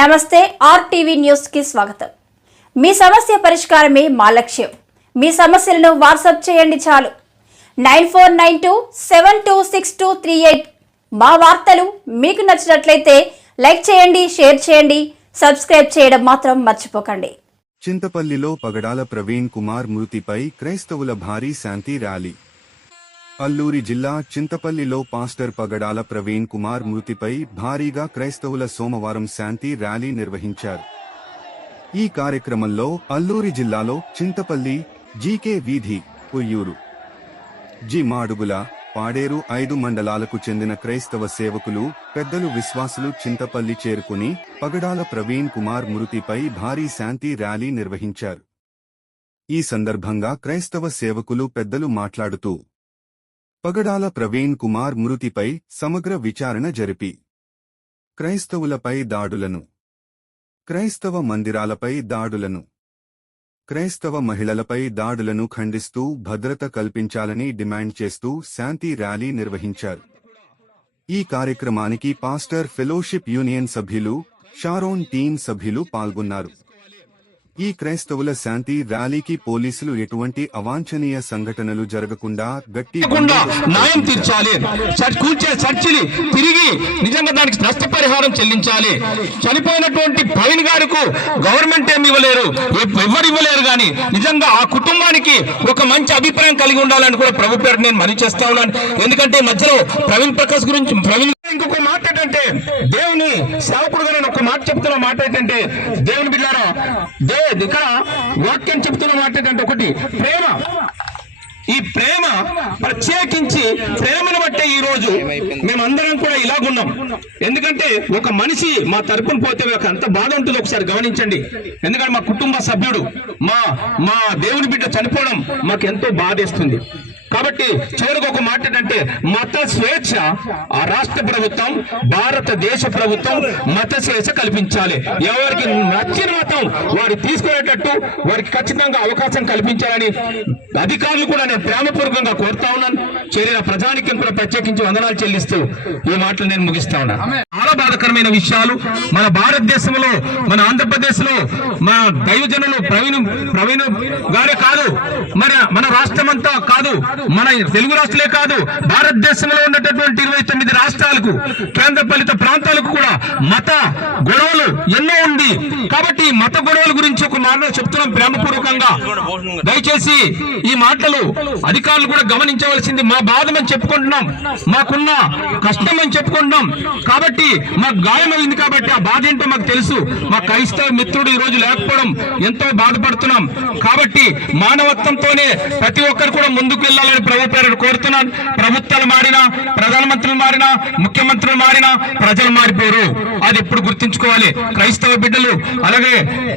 నమస్తే ఆర్టీవీ న్యూస్కి స్వాగతం. మీ సమస్య పరిష్కారమే మా లక్ష్యం. మీ సమస్యలను వాట్సాప్ చేయండి చాలు. Nine four nine two seven two six two three eight మా వార్తలు మీకు నచ్చినట్లయితే లైక్ చేయండి షేర్ చేయండి సబ్స్క్రైబ్ చేయడం మాత్రం మర్చిపోకండి. చింతపల్లిలో పగడాల ప్రవీణ్ కుమార్ మృతిపై క్రైస్తవుల భారీ శాంతి ర్యాలీ. అల్లూరి జిల్లా చింతపల్లిలో పాస్టర్ పగడాల ప్రవీణ్ కుమార్ మృతిపై భారీగా క్రైస్తవుల సోమవారం శాంతి ర్యాలీ నిర్వహించారు. ఈ కార్యక్రమంలో అల్లూరి జిల్లాలో చింతపల్లి జీకే వీధి ఉయ్యూరు జి మాడుగుల పాడేరు ఐదు మండలాలకు చెందిన క్రైస్తవ సేవకులు పెద్దలు విశ్వాసులు చింతపల్లి చేరుకుని పగడాల ప్రవీణ్ కుమార్ మృతిపై భారీ శాంతి ర్యాలీ నిర్వహించారు. ఈ సందర్భంగా క్రైస్తవ సేవకులు పెద్దలు మాట్లాడుతూ పగడాల ప్రవీణ్ కుమార్ మృతిపై సమగ్ర విచారణ జరిపి. క్రైస్తవులపై దాడులను. క్రైస్తవ మందిరాలపై దాడులను. క్రైస్తవ మహిళలపై దాడులను ఖండిస్తూ భద్రత కల్పించాలని డిమాండ్ చేస్తూ శాంతి ర్యాలీ నిర్వహించారు. ఈ కార్యక్రమానికి పాస్టర్ ఫెలోషిప్ యూనియన్ సభ్యులు షారోన్ టీం సభ్యులు పాల్గొన్నారు. ఈ క్రైస్తవుల శాంతి ర్యాలీకి పోలీసులు ఎటువంటి అవాంఛనీయ సంఘటనలు జరగకుండా గట్టి న్యాయం తీర్చాలి. కూర్చే చర్చిని తిరిగి నిజంగా దానికి నష్టపరిహారం చెల్లించాలి. చనిపోయినటువంటి ప్రవీణ్ గారికి గవర్నమెంట్ ఏమి ఇవ్వలేరు. ఎవ్- ఎవ్వరు ఇవ్వలేరు కానీ నిజంగా ఆ కుటుంబానికి ఒక మంచి అభిప్రాయం కలిగి ఉండాలని కూడా ప్రభు పేరు నేను మనవి చేస్తా ఉన్నాను. ఎందుకంటే మధ్యలో ప్రవీణ్ ప్రకాష్ గురించి ప్రవీణ్ ఇంకొక మాట ఏంటంటే దేవుని సేవకుడుగా నేను ఒక మాట చెప్తున్న మాట ఏంటంటే దేవుని బిడ్డారా దే ఇక్కడ వాక్యం చెప్తున్న మాట ఏంటంటే ఒకటి ప్రేమ. ఈ ప్రేమ ప్రత్యేకించి ప్రేమను బట్టే ఈ రోజు మేమందరం కూడా ఇలాగున్నాం. ఎందుకంటే ఒక మనిషి మా తరపున పోతే మాకు అంత బాధ ఉంటుందో ఒకసారి గమనించండి. ఎందుకంటే మా కుటుంబ సభ్యుడు మా మా దేవుని బిడ్డ చనిపోవడం మాకు ఎంతో బాధేస్తుంది. కాబట్టి చివరికి ఒక మాట ఏంటంటే మత స్వేచ్ఛ ఆ రాష్ట్ర ప్రభుత్వం భారతదేశ ప్రభుత్వం మత స్వేచ్ఛ కల్పించాలి. ఎవరికి నచ్చిన మతం వారు తీసుకునేటట్టు వారికి ఖచ్చితంగా అవకాశం కల్పించాలని అధికారులు కూడా నేను ప్రేమపూర్వకంగా కోరుతా ఉన్నాను. చేరిన ప్రజానికం కూడా ప్రత్యేకించి వందనాలు చెల్లిస్తూ ఈ మాటలు నేను ముగిస్తా ఉన్నాను చాలా బాధకరమైన విషయాలు. మన భారతదేశంలో మన ఆంధ్రప్రదేశ్లో మన దైవజనులు ప్రవీణ్ ప్రవీణ్ గారే కాదు. మన మన రాష్ట్రం అంతా కాదు. మన తెలుగు రాష్ట్రాలే కాదు. భారతదేశంలో ఉన్నటువంటి ఇరవై తొమ్మిది రాష్ట్రాలకు కేంద్ర పాలిత ప్రాంతాలకు కూడా మత గొడవలు ఎన్నో ఉంది. కాబట్టి మత గొడవల గురించి ఒక మాట చెప్తున్నాం ప్రేమపూర్వకంగా. దయచేసి ఈ మాటలు అధికారులు కూడా గమనించవలసింది. మా బాధ చెప్పుకుంటున్నాం. మాకున్న కష్టం అని చెప్పుకుంటున్నాం. కాబట్టి మాకు గాయమైంది కాబట్టి ఆ బాధ ఏంటో మాకు తెలుసు. మా క్రైస్తవ మిత్రుడు ఈ రోజు లేకపోవడం ఎంతో బాధపడుతున్నాం. కాబట్టి మానవత్వంతోనే ప్రతి ఒక్కరు కూడా ముందుకు వెళ్ళాలి ప్రభు పేరు కోరుతున్నాను ప్రభుత్వాలు మారినా ప్రధానమంత్రులు మారినా ముఖ్యమంత్రులు మారినా ప్రజలు మారిపోరు. అది ఎప్పుడు గుర్తుంచుకోవాలి. క్రైస్తవ బిడ్డలు అలాగే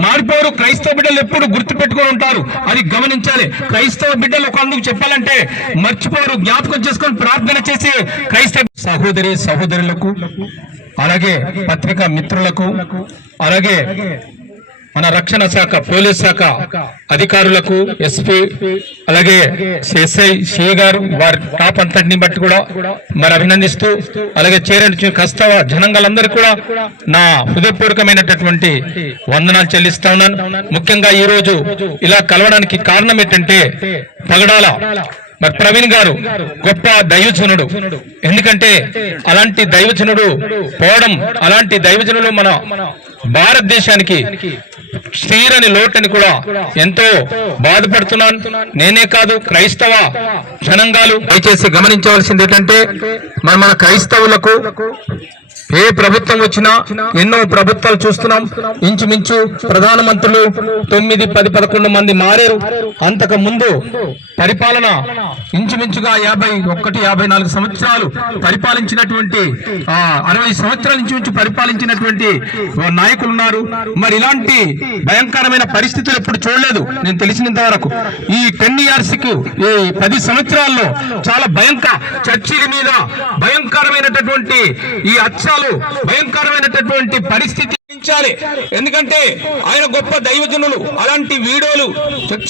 మారిపోరు. క్రైస్తవ బిడ్డలు ఎప్పుడు గుర్తు పెట్టుకొని ఉంటారు. అది గమనించాలి. క్రైస్తవ బిడ్డలు ఒక చెప్పాలంటే మర్చిపోరు. జ్ఞాపకం చేసుకొని ప్రార్థన చేసి క్రైస్తవ సహోదరి సహోదరులకు అలాగే పత్రికా మిత్రులకు అలాగే మన రక్షణ శాఖ పోలీస్ శాఖ అధికారులకు ఎస్పీ అలాగే ఎస్ఐ సిఏ గారు వారి టాప్ అంతటిని బట్టి కూడా మరి అభినందిస్తూ అలాగే చేరని కస్తవ జనంగాలందరికీ కూడా నా హృదయపూర్వకమైనటువంటి వందనాలు చెల్లిస్తా ఉన్నాను. ముఖ్యంగా ఈ రోజు ఇలా కలవడానికి కారణం ఏంటంటే పగడాల మరి ప్రవీణ్ గారు గొప్ప దైవజనుడు. ఎందుకంటే అలాంటి దైవజనుడు పోవడం అలాంటి దైవజనుడు మన భారతదేశానికి శ్రీరని లోటని కూడా ఎంతో బాధపడుతున్నాను. నేనే కాదు క్రైస్తవ జనంగాలు దయచేసి గమనించవలసింది ఏంటంటే మన మన క్రైస్తవులకు ఏ ప్రభుత్వం వచ్చినా ఎన్నో ప్రభుత్వాలు చూస్తున్నాం. ఇంచుమించు ప్రధానమంత్రులు తొమ్మిది పది పదకొండు మంది మారారు. అంతకు ముందు పరిపాలన ఇంచుమించుగా యాభై ఒకటి యాభై నాలుగు సంవత్సరాలు పరిపాలించినటువంటి ఆ అరవై సంవత్సరాల ఇంచుమించు పరిపాలించినటువంటి నాయకులు ఉన్నారు. మరి ఇలాంటి భయంకరమైన పరిస్థితులు ఎప్పుడు చూడలేదు. నేను తెలిసినంత వరకు ఈ టెన్ ఇయర్స్కు ఈ పది సంవత్సరాల్లో చాలా భయంకర చర్చిల మీద భయంకరమైనటువంటి ఈ అచ్చాలు భయంకరమైనటువంటి పరిస్థితి ఎందుకంటే ఆయన గొప్ప దైవజనులు అలాంటి వీడియోలు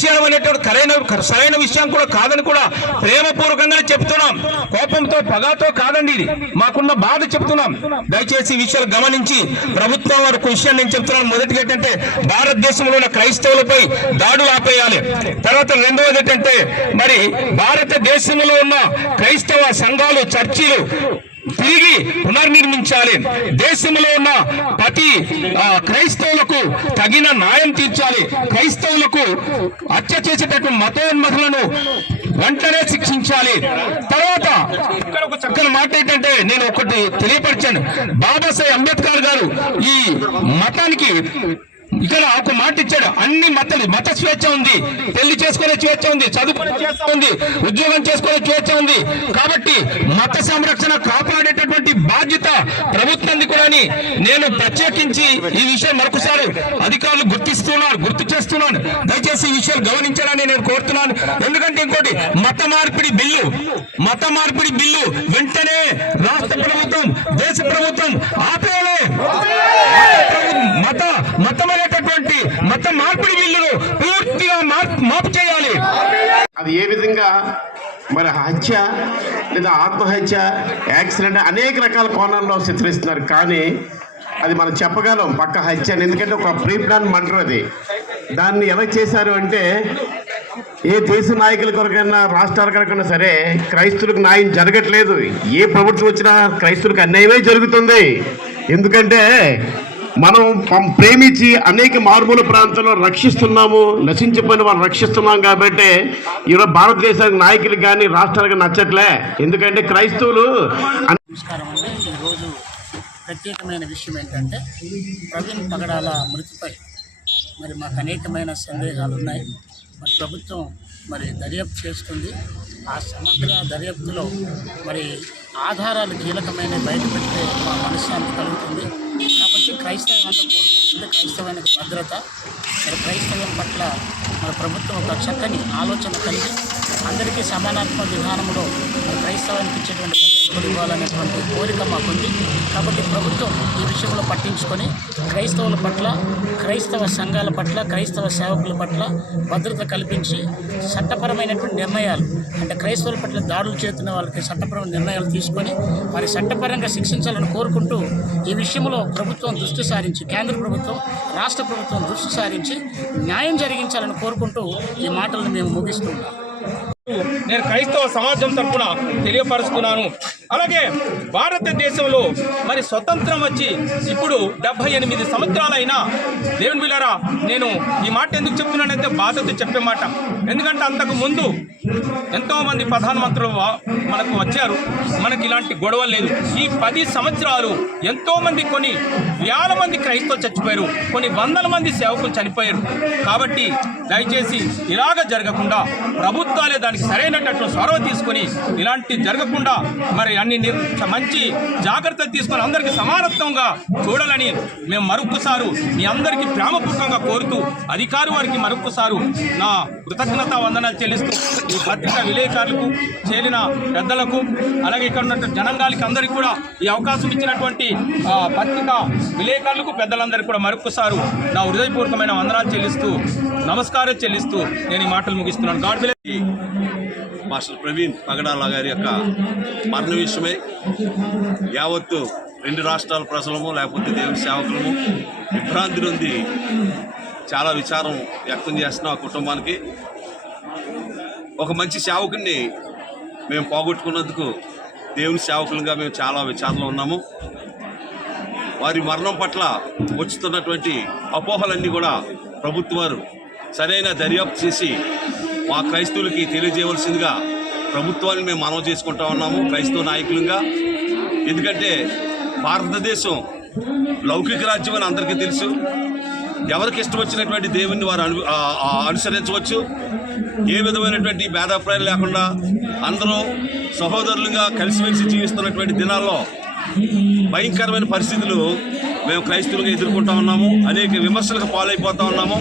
చేయడం అనేటువంటి సరైన సరైన విషయం కూడా కాదని కూడా ప్రేమపూర్వకంగానే చెప్తున్నాం. కోపంతో పగాతో కాదండి ఇది. మాకున్న బాధ చెప్తున్నాం. దయచేసి ఈ విషయాలు గమనించి ప్రభుత్వం వరకు విషయం నేను చెప్తున్నాను. మొదటిగా ఏంటంటే భారతదేశంలో ఉన్న క్రైస్తవులపై దాడులు ఆపేయాలి. తర్వాత రెండవది ఏంటంటే మరి భారతదేశంలో ఉన్న క్రైస్తవ సంఘాలు చర్చిలు తిరిగి పునర్నిర్మించాలి. దేశంలో ఉన్న ప్రతి క్రైస్తవులకు తగిన న్యాయం తీర్చాలి. క్రైస్తవులకు హత్య చేసేటటువంటి మతోన్మతులను వెంటనే శిక్షించాలి. తర్వాత ఇక్కడ ఒక చక్కని మాట ఏంటంటే నేను ఒకటి తెలియపరిచాను. బాబాసాహెబ్ అంబేద్కర్ గారు ఈ మతానికి ఇక్కడ ఒక మాట ఇచ్చాడు. అన్ని మతాలు మత స్వేచ్ఛ ఉంది. పెళ్ళి చేసుకునే స్వేచ్ఛ ఉంది. చదువుకునే స్వేచ్ఛ ఉంది. ఉద్యోగం చేసుకునే స్వేచ్ఛ ఉంది. కాబట్టి మత సంరక్షణ కాపాడేటటువంటి బాధ్యత ప్రభుత్వంది కూడా అని నేను ప్రత్యేకించి ఈ విషయం మరొకసారి అధికారులు గుర్తిస్తున్నారు గుర్తు చేస్తున్నాను దయచేసి ఈ విషయాలు గమనించాలని నేను కోరుతున్నాను. ఎందుకంటే ఇంకోటి మత మార్పిడి బిల్లు మత మార్పిడి బిల్లు వెంటనే రాష్ట్ర ప్రభుత్వం దేశ ప్రభుత్వం ఆపేలే మత మతమనే ఉన్నటువంటి మత మార్పిడి బిల్లును పూర్తిగా మాపు చేయాలి. అది ఏ విధంగా మరి హత్య లేదా ఆత్మహత్య యాక్సిడెంట్ అనేక రకాల కోణాల్లో చిత్రిస్తున్నారు. కానీ అది మనం చెప్పగలం పక్క హత్య అని. ఎందుకంటే ఒక ప్రీ ప్లాన్ మర్డర్ అది. దాన్ని ఎలా చేశారు అంటే ఏ దేశ నాయకుల కొరకైనా రాష్ట్రాల కొరకైనా సరే క్రైస్తులకు న్యాయం జరగట్లేదు. ఏ ప్రభుత్వం వచ్చినా క్రైస్తులకు అన్యాయమే జరుగుతుంది. ఎందుకంటే మనం ప్రేమించి అనేక మారుమూల ప్రాంతాల్లో రక్షిస్తున్నాము నశించిపోయిన వాళ్ళు రక్షిస్తున్నాం కాబట్టి ఈరోజు భారతదేశానికి నాయకులు కానీ రాష్ట్రాలకు నచ్చట్లే. ఎందుకంటే క్రైస్తవులు నమస్కారం అండి. ఈరోజు ప్రత్యేకమైన విషయం ఏంటంటే ప్రవీణ్ పగడాల మృతిపై మరి మాకు అనేకమైన సందేహాలు ఉన్నాయి మరి ప్రభుత్వం మరి దర్యాప్తు చేస్తుంది. ఆ సమగ్ర దర్యాప్తులో మరి ఆధారాలు కీలకమైన బయటపెడితే మా మనశ్శాంతి కలుగుతుంది. క్రైస్తవం అంతా కోరుకుంటుంది క్రైస్తవానికి భద్రత మరి క్రైస్తవం పట్ల మన ప్రభుత్వం ఒక చక్కని ఆలోచన కలిగి అందరికీ సమానాత్మక విధానంలో క్రైస్తవానికి ఇచ్చేటువంటి ఇవ్వాలనేటువంటి కోరిక మాకుంది. కాబట్టి ప్రభుత్వం ఈ విషయంలో పట్టించుకొని క్రైస్తవుల పట్ల క్రైస్తవ సంఘాల పట్ల క్రైస్తవ సేవకుల పట్ల భద్రత కల్పించి చట్టపరమైనటువంటి నిర్ణయాలు అంటే క్రైస్తవుల పట్ల దాడులు చేస్తున్న వాళ్ళకి చట్టపరమైన నిర్ణయాలు తీసుకొని వారి చట్టపరంగా శిక్షించాలని కోరుకుంటూ ఈ విషయంలో ప్రభుత్వం దృష్టి సారించి కేంద్ర ప్రభుత్వం రాష్ట్ర ప్రభుత్వం దృష్టి సారించి న్యాయం జరిగించాలని కోరుకుంటూ ఈ మాటలను మేము ముగిస్తున్నాం. నేను క్రైస్తవ సమాజం తరఫున తెలియపరుస్తున్నాను. అలాగే భారతదేశంలో మరి స్వతంత్రం వచ్చి ఇప్పుడు డెబ్బై ఎనిమిది సంవత్సరాలైనా దేవుని బిళ్ళారా నేను ఈ మాట ఎందుకు చెప్తున్నానంటే బాధతో చెప్పే మాట. ఎందుకంటే అంతకు ముందు ఎంతోమంది ప్రధానమంత్రులు మనకు వచ్చారు. మనకి ఇలాంటి గొడవ లేదు. ఈ పది సంవత్సరాలు ఎంతోమంది కొన్ని వేల మంది క్రైస్తవులు చచ్చిపోయారు. కొన్ని వందల మంది సేవకులు చనిపోయారు. కాబట్టి దయచేసి ఇలాగ జరగకుండా ప్రభుత్వాలే దానికి సరైనటువంటి చొరవ తీసుకొని ఇలాంటి జరగకుండా మరి అన్ని మంచి జాగ్రత్తలు తీసుకొని అందరికీ సమానత్వంగా చూడాలని మేము మరొకసారు మీ అందరికీ ప్రేమపూర్వకంగా కోరుతూ అధికారి వారికి మరొకసారి నా కృతజ్ఞత వందనాలు చెల్లిస్తూ ఈ పత్రిక విలేకరులకు చేరిన పెద్దలకు అలాగే ఇక్కడ ఉన్నటువంటి జనంగాలికి అందరికీ కూడా ఈ అవకాశం ఇచ్చినటువంటి ఆ, విలేకరులకు పెద్దలందరికీ కూడా మరొకసారి నా హృదయపూర్వకమైన వందనాలు చెల్లిస్తూ నమస్కారం చెల్లిస్తూ నేను ఈ మాటలు ముగిస్తున్నాను. గాడ్ మాస్టర్ ప్రవీణ్ పగడాల గారి యొక్క మరణ విషయమై. యావత్తు రెండు రాష్ట్రాల ప్రజలము లేకపోతే దేవుని సేవకులము విభ్రాంతి నుండి చాలా విచారం వ్యక్తం చేస్తున్నాం ఆ కుటుంబానికి. ఒక మంచి సేవకుడిని మేము పోగొట్టుకున్నందుకు దేవుని సేవకులుగా మేము చాలా విచారణలో ఉన్నాము. వారి మరణం పట్ల వచ్చుతున్నటువంటి అపోహలన్నీ కూడా ప్రభుత్వాలు సరైన దర్యాప్తు చేసి మా క్రైస్తవులకి తెలియజేయవలసిందిగా ప్రభుత్వాన్ని మేము మనవి చేసుకుంటా ఉన్నాము క్రైస్తవ నాయకులుగా. ఎందుకంటే భారతదేశం లౌకిక రాజ్యం అని అందరికీ తెలుసు. ఎవరికి ఇష్టం వచ్చినటువంటి దేవుణ్ణి వారు అను అనుసరించవచ్చు. ఏ విధమైనటువంటి భేదాభిప్రాయాలు లేకుండా అందరూ సహోదరులుగా కలిసిమెలిసి జీవిస్తున్నటువంటి దినాల్లో భయంకరమైన పరిస్థితులు మేము క్రైస్తవులుగా ఎదుర్కొంటా ఉన్నాము. అనేక విమర్శలకు పాలైపోతా ఉన్నాము.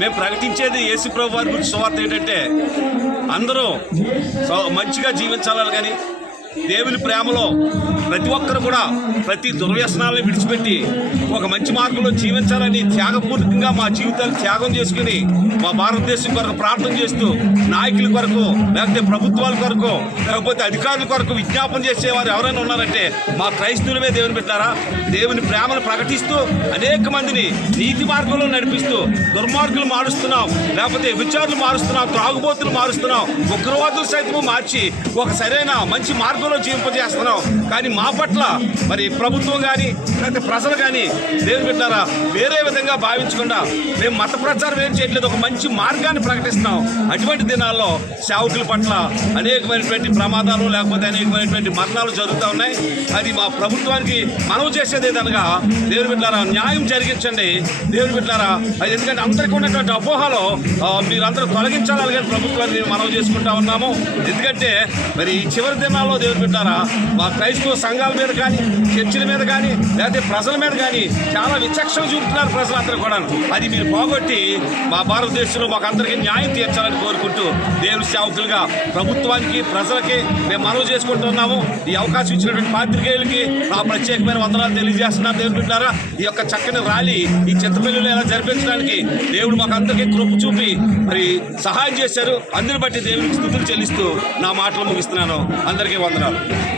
మేము ప్రకటించేది యేసుప్రభు వారి గురించి సువార్త ఏంటంటే అందరూ మంచిగా జీవించాలని కానీ దేవుని ప్రేమలో ప్రతి ఒక్కరు కూడా ప్రతి దుర్వ్యసనాలను విడిచిపెట్టి ఒక మంచి మార్గంలో జీవించాలని త్యాగపూర్వకంగా మా జీవితాలు త్యాగం చేసుకుని మా భారతదేశం కొరకు ప్రార్థన చేస్తూ నాయకుల కొరకు లేకపోతే ప్రభుత్వాల కొరకు లేకపోతే అధికారుల కొరకు విజ్ఞాపన చేసేవారు ఎవరైనా ఉన్నారంటే మా క్రైస్తవులమే దేవుని పెట్టారా దేవుని ప్రేమను ప్రకటిస్తూ అనేక మందిని నీతి మార్గంలో నడిపిస్తూ దుర్మార్గులు మారుస్తున్నాం లేకపోతే విచారులు మారుస్తున్నాం త్రాగుబోతులు మారుస్తున్నాం ఉగ్రవాదులు సైతం మార్చి ఒక సరైన మంచి మార్గంలో జీవింపజేస్తున్నాం. కానీ మా పట్ల మరి ప్రభుత్వం కానీ లేకపోతే ప్రజలు కానీ దేవుని పెట్టారా వేరే విధంగా భావించకుండా మేము మత ప్రచారం ఏం చేయట్లేదు ఒక మంచి మార్గాన్ని ప్రకటిస్తున్నాం. అటువంటి దినాల్లో సేవకుల పట్ల అనేకమైనటువంటి ప్రమాదాలు లేకపోతే అనేకమైనటువంటి మరణాలు జరుగుతూ ఉన్నాయి. అది మా ప్రభుత్వానికి మనవి చేసేది ఏదనగా దేవుని బిడ్డారా న్యాయం జరిగించండి. దేవుని బిడ్డారా అది ఎందుకంటే అందరికీ ఉన్నటువంటి అపోహలో మీరందరూ తొలగించాలని కానీ ప్రభుత్వాన్ని మనవి చేసుకుంటా ఉన్నాము. ఎందుకంటే మరి ఈ చివరి దినాల్లో దేవుని బిడ్డారా మా క్రైస్తవ సంఘాల మీద కానీ చర్చిల మీద కానీ లేకపోతే ప్రజల మీద కానీ చాలా విచక్షణ చూపుతున్నారు ప్రజలందరూ కూడా అది మీరు పోగొట్టి మా భారతదేశంలో మాకు అందరికీ న్యాయం తీర్చాలని కోరుకుంటూ దేవుడి సేవకులుగా ప్రభుత్వానికి ప్రజలకి మేము మనవి చేసుకుంటున్నాము ఈ అవకాశం ఇచ్చినటువంటి పాత్రికేయులకి నా ప్రత్యేకమైన వందనాలు తెలియజేస్తున్నారు దేవుని ఈ యొక్క చక్కని ర్యాలీ ఈ చింతపల్లిలో ఎలా జరిపించడానికి దేవుడు మాకు అందరికీ కృప చూపి మరి సహాయం చేశారు. అందరిని బట్టి దేవునికి స్థుతులు చెల్లిస్తూ నా మాటలు ముగిస్తున్నాను. అందరికీ వందనాలు.